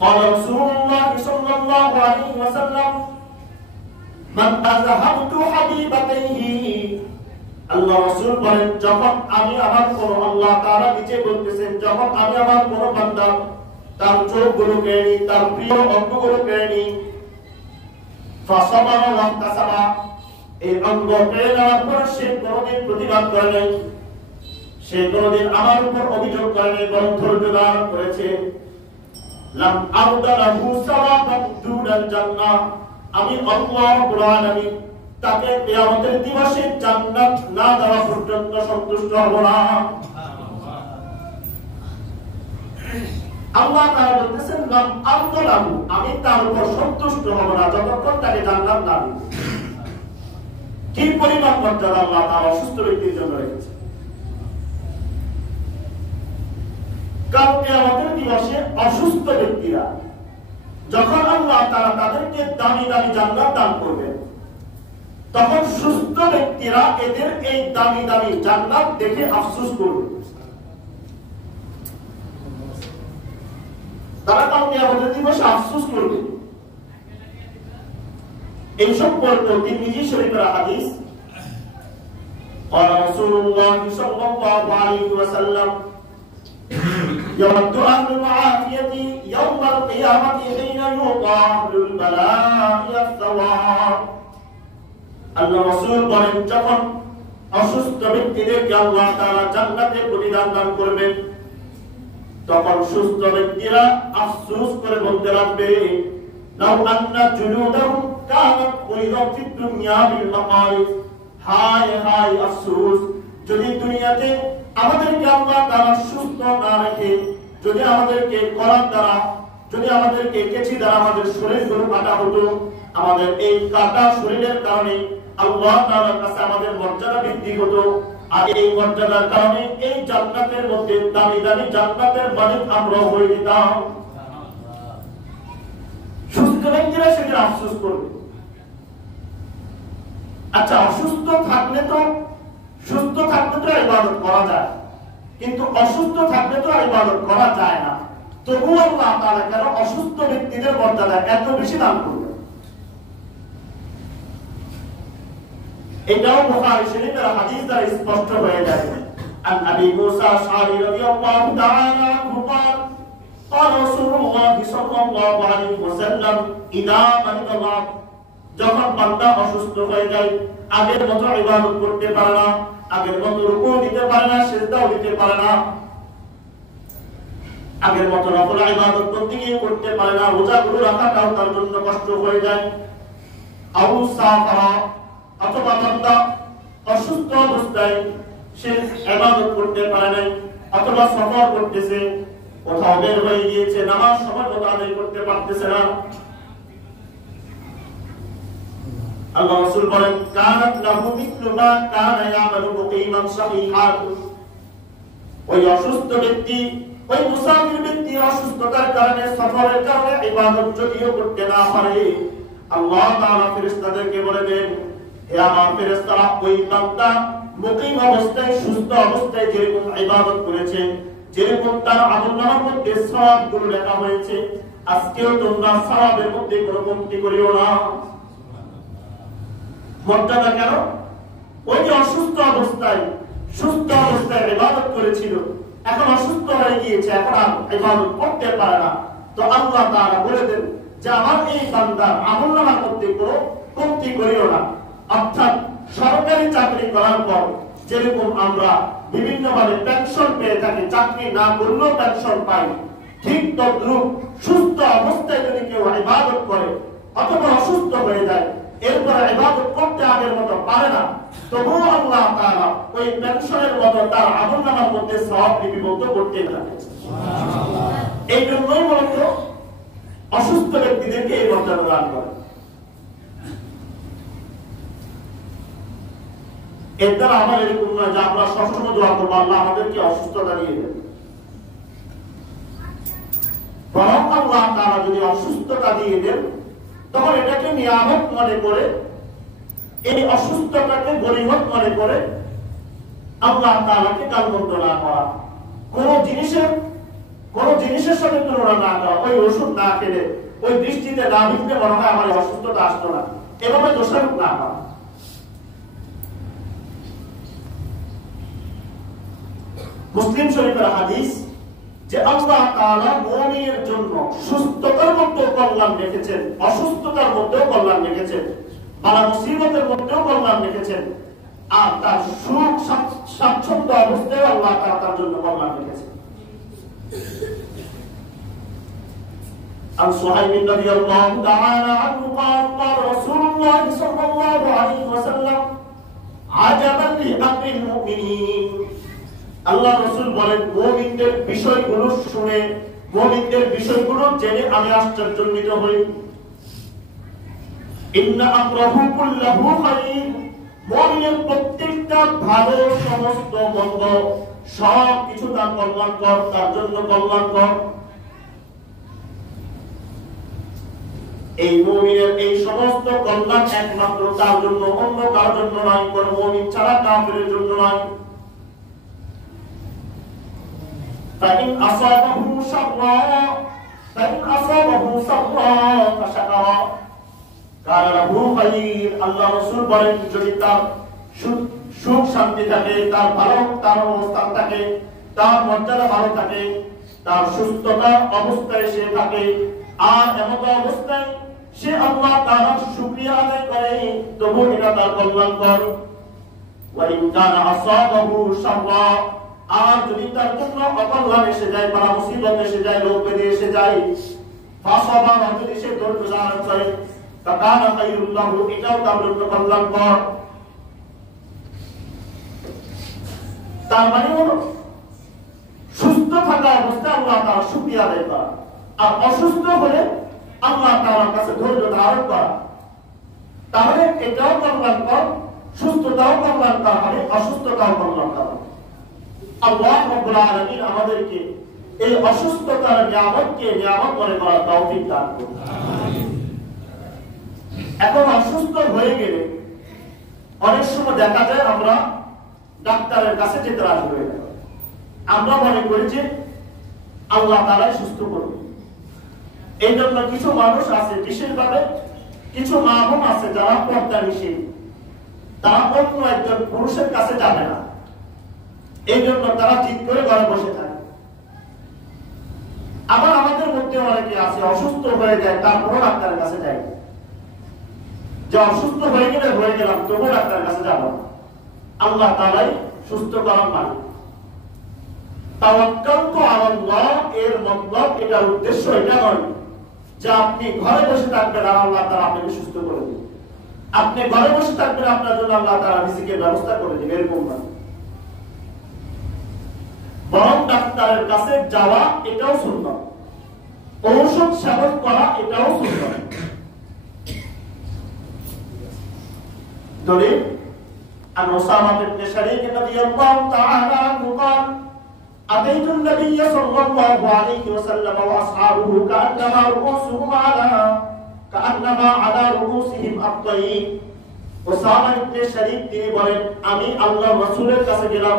قال رسول الله صلى الله عليه وسلم من أذهبت حبيبتيه আল্লাহ রাসূল বলেন যখন আমি আমার কোন আল্লাহ তাআলা নিজে বলতেছেন যখন আমি আমার কোন বান্দা তার চোখগুলো কেড়ে নিই তার প্রিয় অঙ্গগুলো কেড়ে নিই ফাসাবারা ওয়া তাসাবা এই অঙ্গ কেড়ে নেওয়ার পর সে কোনদিন প্রতিবাদ করে নাই সে কোনদিন আমার উপর অভিযোগ করে নাই বরং ধৈর্য ধারণ করেছে লাম আরদালাহু সাওয়াবান দুনাল জান্নাহ, আমি আল্লাহ রাব্বুল আলামিন তাকে কিয়ামতের দিবসে জান্নাত না দেওয়া পর্যন্ত সন্তুষ্ট হব না। আল্লাহ তাআলা বলতেছেন লাম আরদালাহু, আমি তার উপর সন্তুষ্ট হব না যতক্ষণ তাকে জান্নাত না দিব। কি পরিমাণ মর্যাদা আল্লাহ তাআলা অসুস্থ ব্যক্তির জন্য রেখেছে। কাল কিয়ামতের দিবসে অসুস্থ ব্যক্তিরা যখন আল্লাহ তাআলা তাদেরকে দামি দামি জান্নাত দান করবেন, তখন সুস্থ ব্যক্তিরা এদের এই দামি দামি জান্নাত দেখে আফসোস করবে। তারা কাল কিয়ামতের দিবসে আফসোস করবে। এই সম্পর্কে তিরমিজি শরীফের হাদিস, قال رسول الله صلى الله عليه وسلم يود أهل العافية يوم القيامة حين يعطى أهل البلاء الثواب। আল্লাহ রাসূল বলেন, যখন অসুস্থ ব্যক্তিদেরকে আল্লাহ তাআলা জান্নাতের প্রতিদান দান করবেন, তখন সুস্থ ব্যক্তিরা আফসোস করে বলতে লাগবে, লাউ আন্না জুলুদাহুম কানাত উইদাত ফিদ দুনিয়া বিল মাকারিজ, হায় হায় আফসোস, যদি দুনিয়াতে আমাদেরকে আল্লাহ তাআলা সুস্থ না রেখে, যদি আমাদেরকে করার দ্বারা, যদি আমাদেরকে কেচি দ্বারা আমাদের শরীরগুলো কাটা হতো, আমাদের এই কাটা শরীরের কারণে আল্লাহ তাআলার কাছে আমাদের মর্যাদা বৃদ্ধি হতো, আর এই মর্যাদার কারণে এই জান্নাতের মধ্যে দামি দামি জান্নাতের মালিক আমরা হয়ে যেতাম। সুস্থ ব্যক্তিরা সেটা আফসোস করবে। আচ্ছা, অসুস্থ থাকলে তো ইবাদত করা যায়, কিন্তু অসুস্থ থাকলে তো ইবাদত করা যায় না। তবু আল্লাহ তাআলা কেন অসুস্থ ব্যক্তিদের মর্যাদা এত বেশি দান করবেন? এটাও বুখারী শরীফের হাদিস দ্বারা স্পষ্ট হয়ে যায়। আন আবি মুসা আশআরী রাদিয়াল্লাহু তাআলা আনহু قال قال رسول الله صلى الله عليه وسلم اذا مرض العبد, যখন বান্দা অসুস্থ হয়ে যায়, আগের মতো ইবাদত করতে পারে না, আগের মতো রুকু দিতে পারে না, সিজদাও দিতে পারে না, আগের মতো নফল ইবাদত করতে পারে না, রোজাগুলো রাখাটাও তার জন্য কষ্ট হয়ে যায়। আবু সাফারা, অথবা বান্দা অসুস্থ অবস্থায় সে ইবাদত করতে পারে নাই, অথবা সফর করতেছে, কোথাও বের হয়ে গিয়েছে, নামাজ সময় মতো আদায় করতে পারতেছে না, আল্লাহ রাসূল বলেন, কানাত লাহু মিথলু মা কানা ইয়ামালু মুকিমান সাহিহান, ওই অসুস্থ ব্যক্তি, ওই মুসাফির ব্যক্তি অসুস্থতার কারণে, সফরের কারণে ইবাদত যদিও করতে না পারে, আল্লাহ তাআলা ফেরেশতাদেরকে বলে দেন, হে আমার ফেরেশতারা, ওই বান্দা মুকিম অবস্থায়, সুস্থ অবস্থায় যেরকম ইবাদত করেছে, যেরকম তার আমলনামার মধ্যে সওয়াবগুলো লেখা হয়েছে, আজকেও তোমরা সওয়াবের মধ্যে কোনো কমতি করিও না। মর্যাদা কেন? ওই যে অসুস্থ অবস্থায়, সুস্থ অবস্থায় ইবাদত করেছিল, এখন অসুস্থ হয়ে গিয়েছে, এখন আর ইবাদত করতে পারে না, তো আল্লাহ তাআলা বলে দেন যে আমার এই বান্দার আমলনামার মধ্যে কোনো কমতি করিও না। অর্থাৎ সরকারি চাকরি করার পর যেরকম আমরা বিভিন্ন ভাবে পেনশন পেয়ে থাকি, চাকরি না করলেও পেনশন পাই, ঠিক তদ্রূপ সুস্থ অবস্থায় যদি কেউ ইবাদত করে অথবা অসুস্থ হয়ে যায়, এরপরে ইবাদত করতে আগের মতো পারে না, তবুও আল্লাহ তাআলা ওই পেনশনের মতো তার আমলনামার মধ্যে সওয়াব লিপিবদ্ধ করতে থাকে। এই জন্যই মূলত অসুস্থ ব্যক্তিদেরকে এই মর্যাদা দান করে। এর দ্বারা আমার এরকম নয় যে আমরা সবসময় দোয়া করবো আল্লাহ আমাদেরকে অসুস্থতা দিয়ে দেন, বরং আল্লাহ তাআলা যদি অসুস্থতা দিয়ে দেন, তখন এটাকে নিয়ামত মনে করে, এই অসুস্থতাকে গনিমত মনে করে আল্লাহ তাআলাকে গালমন্দ না করা, কোন জিনিসের সাথে তুলনা না করা, ওই ওষুধ না খেলে, ওই দৃষ্টিতে না ভিজলে মনে হয় আমার অসুস্থতা আসতো না, এভাবে দোষারোপ না করা। মুসলিম শরীফের হাদিস যে আল্লাহ তাআলা মুমিনের জন্য সুস্থতার মধ্যেও কল্যাণ রেখেছেন, অসুস্থতার মধ্যেও কল্যাণ রেখেছেন, বালা মুসিবতের মধ্যেও কল্যাণ রেখেছেন, আর তার সুখ স্বাচ্ছন্দ্য অবস্থায় আল্লাহ তাআলা তার জন্য কল্যাণ রেখেছেন। عن صهيب رضي الله تعالى عنه قال قال رسول الله صلى الله عليه وسلم عجبا لأمر المؤمنين আল্লাহ রাসূল বলেন মুমিনদের বিষয়গুলো শুনে মুমিনদের বিষয়গুলো জেনে আমি আশ্চর্যান্বিত হই ইন্না আমরাহু কুল্লাহু খায়র মুমিনের প্রত্যেকটা ভালো সমস্ত মন্দ সব কিছু তার কল্যাণকর তার জন্য কল্যাণকর এই মুমিনের এই সমস্ত কল্যাণ একমাত্র তার জন্য অন্য কারোর জন্য নয় কোন মুমিন ছাড়া কাফিরের জন্য নয় فإن أصابه شرا فشكر كان له خير আল্লাহ রাসূল বলেন যদি তার সুখ শান্তি থাকে তার ভালো তার অবস্থান থাকে তার মর্যাদা ভালো থাকে তার সুস্থতা অবস্থায় সে থাকে আর এমন অবস্থায় সে আল্লাহ তাআলার শুকরিয়া আদায় করে তবু এটা তার কল্যাণকর وإن كان أصابه شرا আর যদি তার জন্য অকল্যাণ এসে যায় বা মুসিবত এসে যায় রোগ ব্যাধি এসে যায় ফাসাবা যদি সে ধৈর্য ধারণ করে তাকানা খায়রুল্লাহ এটাও তার জন্য কল্যাণকর তার মানে হলো সুস্থ থাকা অবস্থায় আল্লাহ তাআলার শুকরিয়া আদায় করা আর অসুস্থ হলে আল্লাহ তাআলার কাছে ধৈর্য ধারণ করা তাহলে এটাও কল্যাণকর সুস্থতাও কল্যাণকর হবে অসুস্থতাও কল্যাণকর আল্লাহ রাব্বুল আলামিন আমাদেরকে এই অসুস্থতার নিয়ামতকে নিয়ামত মনে করার তৌফিক দান করুন আমিন এখন অসুস্থ হয়ে গেলে অনেক সময় দেখা যায় আমরা ডাক্তারের কাছে যেতে রাজি হয়ে যাই আমরা মনে করি যে আল্লাহ তাআলাই সুস্থ করবে এই জন্য কিছু মানুষ আছে বিশেষভাবে কিছু মা বোন আছে যারা পর্দানিশীল তারা অন্য একজন পুরুষের কাছে যাবে না এই জন্য তারা ঠিক করে ঘরে বসে থাকে আবার আমাদের মধ্যে অনেকে আছে অসুস্থ হয়ে যায় তারপরও ডাক্তারের কাছে যায় যে অসুস্থ হয়ে গেলে হয়ে গেলাম তবুও ডাক্তারের কাছে যাব আল্লাহ তাআলাই সুস্থ করার মালিক তাওয়াক্কালতু আলাল্লাহ এর মতলব এটার উদ্দেশ্য এটা নয় যে আপনি ঘরে বসে থাকবেন আর আল্লাহ তাআলা আপনাকে সুস্থ করে দিবেন আপনি ঘরে বসে থাকবেন আপনার জন্য আল্লাহ তাআলা রিজিকের ব্যবস্থা করে দিবেন এরকম না বরং ডাক্তারের কাছে যাওয়া এটাও সুন্নাত ঔষধ সেবন করা এটাও সুন্নাত দলিল عن أسامة بن شريك رضي الله تعالى عنه قال أتيت النبي صلى الله عليه وسلم وأصحابه كأنما على رؤوسهم الطيب ওসামা ইবনে শরীক তিনি বলেন আমি আল্লাহর রাসূলের কাছে গেলাম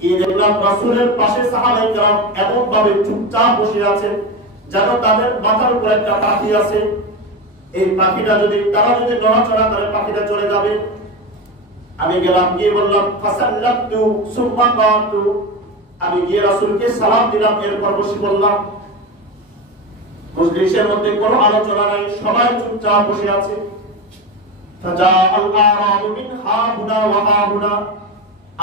গিয়ে দেখলাম রাসূলের পাশে সাহাবায়ে কেরাম এমন ভাবে চুপচাপ বসে আছেন যেন তাদের মাথার উপর একটা পাখি আছে এই পাখিটা যদি তারা যদি নড়াচড়া করে পাখিটা চলে যাবে আমি গেলাম গিয়ে বললাম ফাসাল্লাতু সুম্মা কাতু আমি গিয়ে রাসূলকে সালাম দিলাম এরপর বসে বললাম মজলিসের মধ্যে কোনো আলোচনা নাই সবাই চুপচাপ বসে আছে ফাজা আল-আরাব মিন হাহুনা ওয়া হাহুনা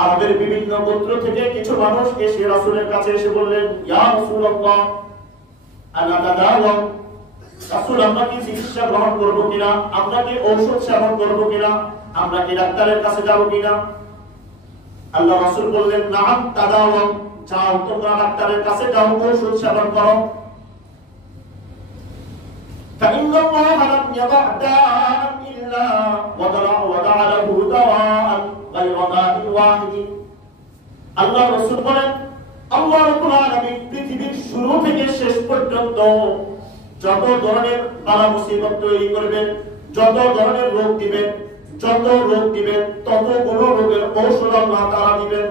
আরবের বিভিন্ন গোত্র থেকে কিছু মানুষ এসে রাসূলের কাছে এসে বললেন ইয়া রাসূলুল্লাহ আনা তাদাওয়া রাসূল আমরা কি চিকিৎসা গ্রহণ করব কিনা আমরা কি ঔষধ সেবন করব কিনা আমরা কি ডাক্তারের কাছে যাব কিনা আল্লাহ রাসূল বললেন নাম তাদাওয়া যাও তোমরা ডাক্তারের কাছে যাও ঔষধ সেবন করো فإن الله لم يضع داء إلا وضع له دواء غير داء واحد আল্লাহ রাসূল বলেন আল্লাহ রাব্বুল আলামিন পৃথিবীর শুরু থেকে শেষ পর্যন্ত যত ধরনের বালা মুসিবত তৈরি করবেন যত ধরনের রোগ দিবেন ততগুলো রোগের ঔষধ আল্লাহ তাআলা দিবেন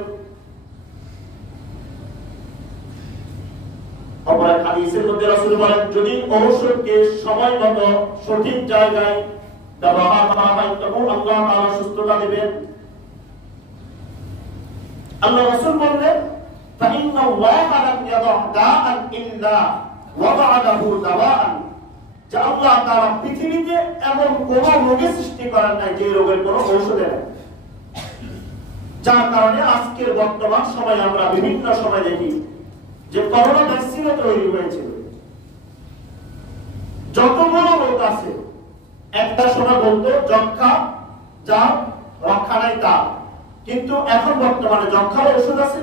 অপর হাদিসের মধ্যে রাসূল বলেন যদি ঔষধকে সময় মতো সঠিক জায়গায় ব্যবহার করা হয় তবে আল্লাহ তাআলা সুস্থতা দিবেন আল্লাহ রাসূল বলেন فإن الله لم يضع داء إلا وضع له دواء যে আল্লাহ তাআলা পৃথিবীতে এমন কোন রোগের সৃষ্টি করেন নাই যে রোগের কোনো ঔষধ নেই যার কারণে আজকের বর্তমান সময়ে আমরা বিভিন্ন সময় দেখি যে করোনা ভ্যাকসিনও তৈরি হয়েছিল যতগুলো রোগ আছে, একটা সময় বলতো যক্ষা যা রক্ষা নাই তা, কিন্তু এখন বর্তমানে যক্ষার ঔষধ আছে,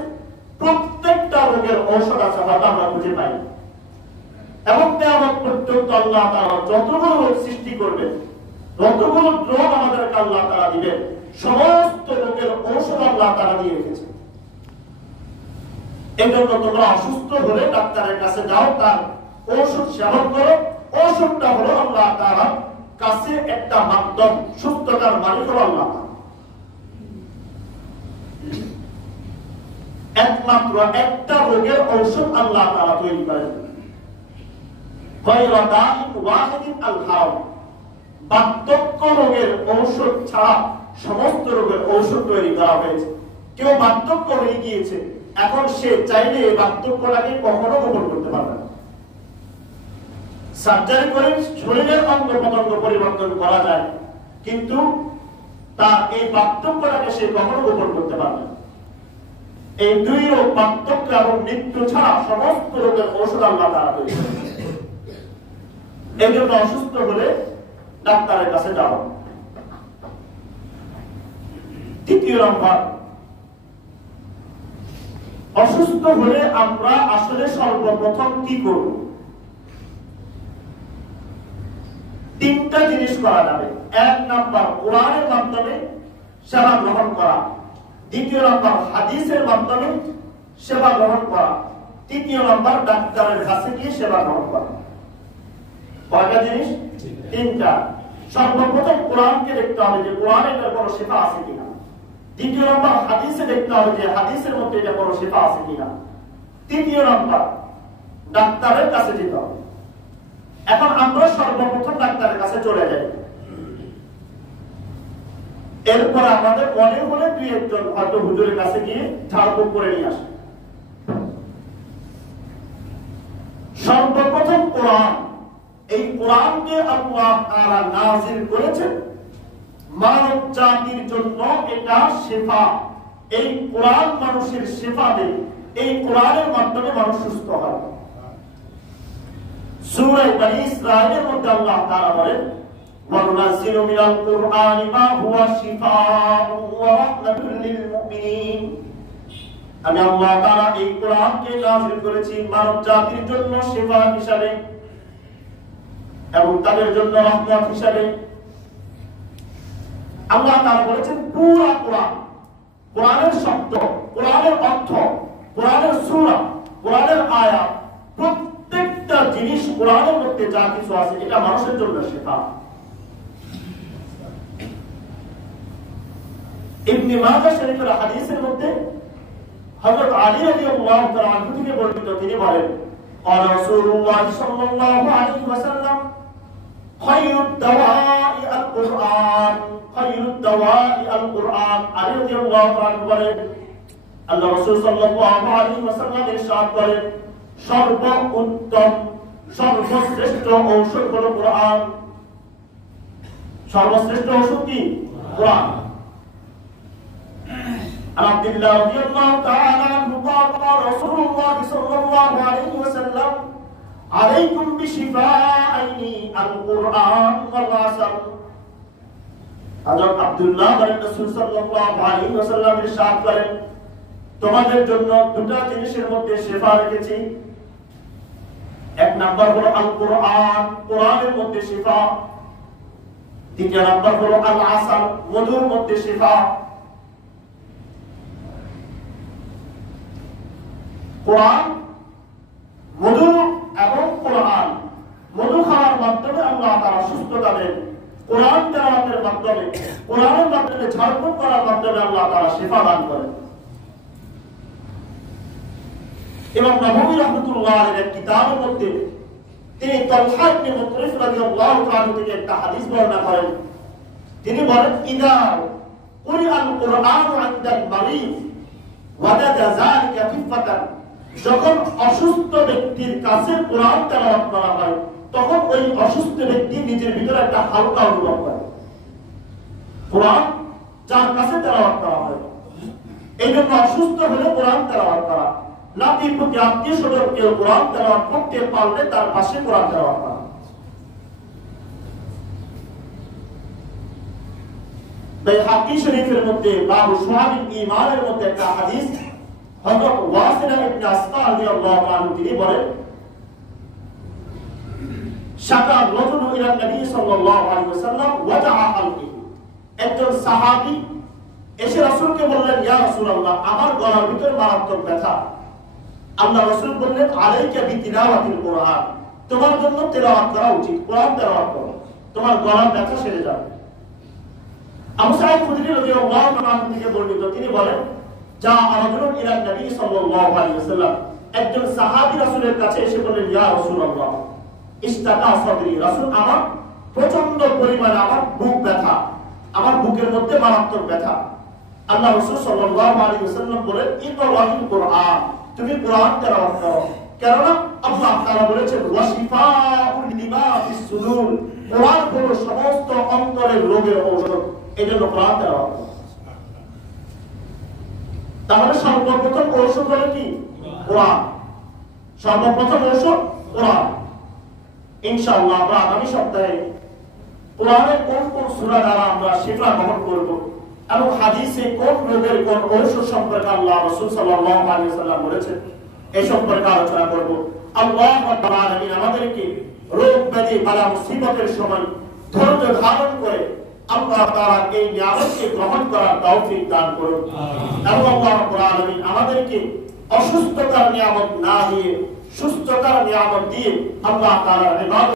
প্রত্যেকটা রোগের ঔষধ আছে, হয়তো আমরা বুঝে পাই। এবং কিয়ামত পর্যন্ত আল্লাহ তাআলা যতগুলো রোগ সৃষ্টি করবেন, যতগুলো রোগ আমাদেরকে আল্লাহ তাআলা দিবেন, সমস্ত রোগের ঔষধ আল্লাহ তাআলা দিয়ে রেখেছেন। এজন্য তোমরা অসুস্থ হলে ডাক্তারের কাছে যাও, তার ঔষধ সেবন করো। ঔষধটা হলো আল্লাহ তাআলার কাছে একটা মাধ্যম, সুস্থতার মালিক হলো আল্লাহ। একমাত্র একটা রোগের ঔষধ আল্লাহ তাআলা তৈরি করেন, বার্ধক্য রোগের ঔষধ ছাড়া সমস্ত রোগের ঔষধ তৈরি করা হয়েছে। কেউ বার্ধক্য হয়ে গিয়েছে, এখন সে চাইলে বার্ধক্যটাকে কখনো গোপন করতে পারবে না। সার্জারি করে শরীরের অঙ্গ প্রত্যঙ্গ পরিবর্তন করা যায়, কিন্তু তার এই বার্ধক্যটাকে সে কখনো গোপন করতে পারবে না। এই দুই রোগ, বার্ধক্য এবং মৃত্যু ছাড়া সমস্ত রোগের ঔষধ আল্লাহ তাআলা তৈরি করেছেন। এই জন্য অসুস্থ হলে ডাক্তারের কাছে যাও। তৃতীয় নম্বর, অসুস্থ হলে আমরা আসলে সর্বপ্রথম কি করব? তিনটা জিনিস করা যাবে। এক নাম্বার, কোরআনের মাধ্যমে সেবা গ্রহণ করা। দ্বিতীয় নাম্বার, হাদিসের মাধ্যমে সেবা গ্রহণ করা। তৃতীয় নাম্বার, ডাক্তারের কাছে গিয়ে সেবা গ্রহণ করা। কয়টা জিনিস? তিনটা। সর্বপ্রথম কোরআনকে দেখতে হবে যে কোরআনে এটার কোনো শিফা আছে কিনা। দ্বিতীয় নম্বর, হাদিসে দেখতে হবে যে হাদিসের মধ্যে এটা কোনো শিফা আছে কিনা। তৃতীয় নম্বর, ডাক্তারের কাছে যেতে হবে। এখন আমরা সর্বপ্রথম ডাক্তারের কাছে চলে যাই। এরপর আমাদের মনে হলে দুই একজন হয়তো হুজুরের কাছে গিয়ে ঝাড়ফুঁক করে নিয়ে আসে। সর্বপ্রথম কোরআন, এই কোরআনকে আল্লাহ তাআলা নাযিল করেছেন মানব জাতির জন্য, এটা শিফা। এই কোরআন মানুষের শিফা দেয়, এই কোরআনের মাধ্যমে মানুষ সুস্থ হয়। সূরা বনী ইসরাঈলের মধ্যে আল্লাহ তাআলা বলেন, ওয়ানুনাজ্জিলু মিনাল কুরআনি মা হুয়া শিফাউন ওয়া রাহমাতুল লিল মুমিনিন। আমি আল্লাহ তাআলা এই কোরআনকে নাযিল করেছি মানব জাতির জন্য শিফা হিসাবে এবং তাদের জন্য রহমত হিসাবে। আল্লাহ তাআলা বলেছেন পুরো কোরআন, কোরআনের শব্দ, কোরআনের অর্থ, কোরআনের সূরা, কোরআনের আয়াত, প্রত্যেকটা জিনিস কোরআনের মধ্যে যা কিছু আছে এটা মানুষের জন্য শিফা। ইবনে মাজাহ শরীফের হাদিসের মধ্যে হযরত আলী রাদিয়াল্লাহু তাআলা আনহু থেকে বর্ণিত, তিনি বলেন, قال رسول الله صلى الله عليه وسلم خير الدواء القرآن خير الدواء القرآن। আলী রাদিয়াল্লাহু তাআলা বলেন, আল্লাহ রাসূল সাল্লাল্লাহু আলাইহি ওয়াসাল্লাম ইরশাদ করেন, সর্বোত্তম সর্বশ্রেষ্ঠ ঔষধ হলো কোরআন। সর্বশ্রেষ্ঠ ঔষধ কি? কোরআন। عبد الله رضي الله تعالى عنه قال رسول الله صلى الله عليه وسلم عليكم بشفاءين القرآن والعسل। হযরত আব্দুল্লাহ বলেন, রাসূল সাল্লাল্লাহু আলাইহি ওয়াসাল্লাম ইরশাদ করেন, তোমাদের জন্য দুটো জিনিসের মধ্যে শিফা রেখেছি। এক নাম্বার হলো আল কোরআন, কোরআনের মধ্যে শিফা। দ্বিতীয় নাম্বার হলো আল আসাল, মধুর মধ্যে শিফা। কোরআন, মধু এবং কোরআন, মধু খাওয়ার মাধ্যমে আল্লাহ তাআলা সুস্থতা দেন। কোরআন তেলাওয়াতের মাধ্যমে, কোরআনের মাধ্যমে ঝাড়ফুঁক করার মাধ্যমে আল্লাহ তাআলা শিফা দান করেন। ইমাম নববী রাহমাতুল্লাহ আলাইহির কিতাবের মধ্যে তিনি তালহা ইবনে মুতরিফ রাদিয়াল্লাহু তাআলা থেকে একটা হাদিস বর্ণনা করেন। তিনি বলেন, ইদা কুরিআল কুরআনু ইনদাল মারিদ ওয়াদাদা যালিকা খিফাতান। যখন অসুস্থ ব্যক্তির কাছে কোরআন তেলাওয়াত করা হয়, তখন ওই অসুস্থ ব্যক্তি নিজের ভিতরে একটা হালকা অনুভব করে। কোরআন যার কাছে তেলাওয়াত করা হয়, এই জন্য অসুস্থ হলে কোরআন তেলাওয়াত করা। নাতির প্রতি আত্মীয় স্বজন কেউ কোরআন তেলাওয়াত করতে পারলে তার পাশে কোরআন তেলাওয়াত করা। বাইহাকি শরীফের মধ্যে বাবু শুআবিল ঈমানের মধ্যে একটা হাদিস হযরত ওয়াসিলা ইবনে আসকা রাদিয়াল্লাহু আনহু তিনি বলেন শাকা রাজুলু ইলা নবী সাল্লাল্লাহু আলাইহি ওয়াসাল্লাম ওয়াজাআ আলকি, একজন সাহাবী এসে রাসূলকে বললেন, ইয়া রাসূলুল্লাহ, আমার গলার ভিতর মারাত্মক ব্যথা। আল্লাহ রাসূল বললেন, আলাইকা বিতিলাওয়াতিল কুরআন, তোমার জন্য তেলাওয়াত করা উচিত, কোরআন তেলাওয়াত করো, তোমার গলার ব্যথা সেরে যাবে। আবু সাঈদ খুদরি রাদিয়াল্লাহু আনহু থেকে বর্ণিত, তিনি বলেন, যা রাজুলুন ইলা নবী সাল্লাল্লাহু আলাইহি ওয়াসাল্লাম, একজন সাহাবী রাসূলের কাছে এসে বললেন, ইয়া রাসূলুল্লাহ, ইশতাকা সাদরি, রাসূল, আমার প্রচন্ড পরিমাণে আমার বুক ব্যথা, আমার বুকের মধ্যে মারাত্মক ব্যথা। আল্লাহ রাসূল সাল্লাল্লাহু আলাইহি ওয়াসাল্লাম বলেন, ইকরাউল কুরআন, তুমি কোরআন তেলাওয়াত করো, কেননা আল্লাহ তাআলা বলেছেন, ওয়া শিফাউল লিমা ফিস সুদুর, কোরআন হলো সমস্ত অন্তরের রোগের ঔষধ, এজন্য কোরআন তেলাওয়াত করো। তাহলে সর্বপ্রথম ঔষধ হলো কি? কোরআন। সর্বপ্রথম ঔষধ কোরআন। ইনশাআল্লাহ আমরা আগামী সপ্তাহে কোরআনের কোন কোন সূরা দ্বারা আমরা শিফা গ্রহণ করব এবং হাদিসে কোন রোগের কোন ঔষধ সম্পর্কে আল্লাহ রাসূল সাল্লাল্লাহু আলাইহি ওয়াসাল্লাম বলেছেন এই সম্পর্কে আলোচনা করব। আল্লাহ রাব্বুল আলামিন আমাদেরকে রোগ ব্যাধি বালা মুসিবতের সময় ধৈর্য ধারণ করে আল্লাহ তাআলা এই নিয়ামতকে গ্রহণ করার তৌফিক দান করুন। এবং আল্লাহ রাব্বুল আলামিন আমাদেরকে অসুস্থতার নিয়ামত না দিয়ে সুস্থতার নিয়ামত দিয়ে আল্লাহ তাআলার ইবাদত